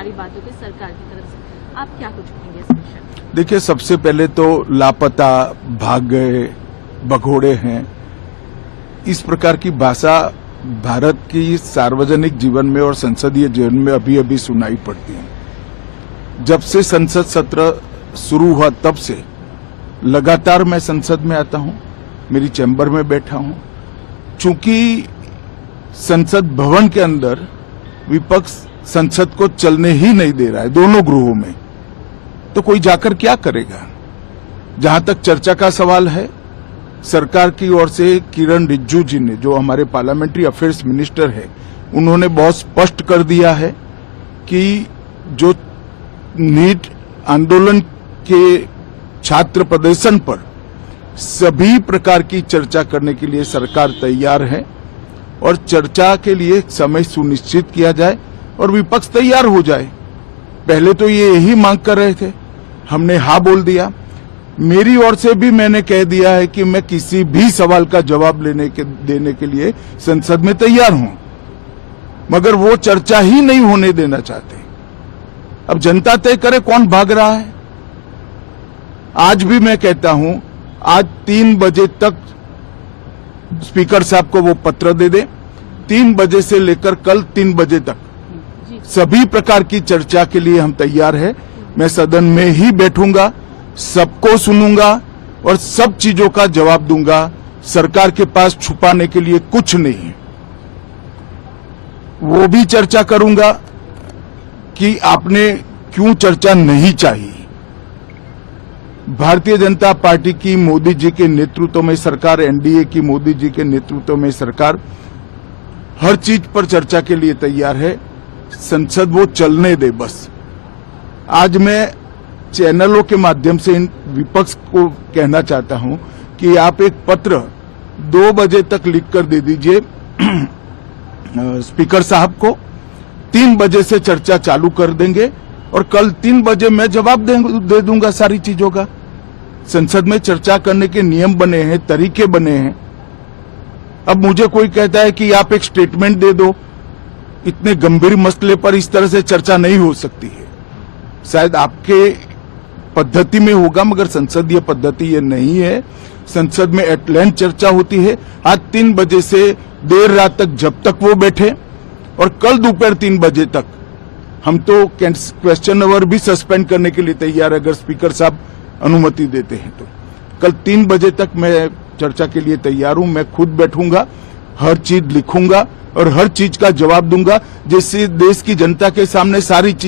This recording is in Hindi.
सारी बातों की सरकार की तरफ से, आप क्या कुछ कहेंगे इस विषय में? देखिए, सबसे पहले तो लापता, भाग गए, भगोड़े हैं, इस प्रकार की भाषा भारत की सार्वजनिक जीवन में और संसदीय जीवन में अभी अभी सुनाई पड़ती है। जब से संसद सत्र शुरू हुआ तब से लगातार मैं संसद में आता हूं, मेरी चैम्बर में बैठा हूं। चूंकि संसद भवन के अंदर विपक्ष संसद को चलने ही नहीं दे रहा है, दोनों गृहों में, तो कोई जाकर क्या करेगा। जहां तक चर्चा का सवाल है, सरकार की ओर से किरण रिजिजू जी ने, जो हमारे पार्लियामेंट्री अफेयर्स मिनिस्टर है, उन्होंने बहुत स्पष्ट कर दिया है कि जो नीट आंदोलन के छात्र प्रदर्शन पर सभी प्रकार की चर्चा करने के लिए सरकार तैयार है और चर्चा के लिए समय सुनिश्चित किया जाए और विपक्ष तैयार हो जाए। पहले तो ये यही मांग कर रहे थे, हमने हाँ बोल दिया। मेरी ओर से भी मैंने कह दिया है कि मैं किसी भी सवाल का जवाब देने के लिए संसद में तैयार हूं, मगर वो चर्चा ही नहीं होने देना चाहते। अब जनता तय करे कौन भाग रहा है। आज भी मैं कहता हूं, आज 3 बजे तक स्पीकर साहब को वो पत्र दे दे। 3 बजे से लेकर कल 3 बजे तक सभी प्रकार की चर्चा के लिए हम तैयार हैं। मैं सदन में ही बैठूंगा, सबको सुनूंगा और सब चीजों का जवाब दूंगा। सरकार के पास छुपाने के लिए कुछ नहीं है। वो भी चर्चा करूंगा कि आपने क्यों चर्चा नहीं चाहिए। भारतीय जनता पार्टी की मोदी जी के नेतृत्व में सरकार, एनडीए की मोदी जी के नेतृत्व में सरकार हर चीज पर चर्चा के लिए तैयार है। संसद वो चलने दे बस। आज मैं चैनलों के माध्यम से इन विपक्ष को कहना चाहता हूं कि आप एक पत्र 2 बजे तक लिखकर दे दीजिए स्पीकर साहब को। 3 बजे से चर्चा चालू कर देंगे और कल 3 बजे मैं जवाब दे दूंगा सारी चीजों का। संसद में चर्चा करने के नियम बने हैं, तरीके बने हैं। अब मुझे कोई कहता है कि आप एक स्टेटमेंट दे दो, इतने गंभीर मसले पर इस तरह से चर्चा नहीं हो सकती है। शायद आपके पद्धति में होगा, मगर संसदीय पद्धति ये नहीं है। संसद में एट लेंथ चर्चा होती है। आज 3 बजे से देर रात तक, जब तक वो बैठे, और कल दोपहर 3 बजे तक हम तो क्वेश्चन आवर भी सस्पेंड करने के लिए तैयार है, अगर स्पीकर साहब अनुमति देते हैं तो। कल 3 बजे तक मैं चर्चा के लिए तैयार हूं। मैं खुद बैठूंगा, हर चीज लिखूंगा और हर चीज का जवाब दूंगा, जिससे देश की जनता के सामने सारी चीज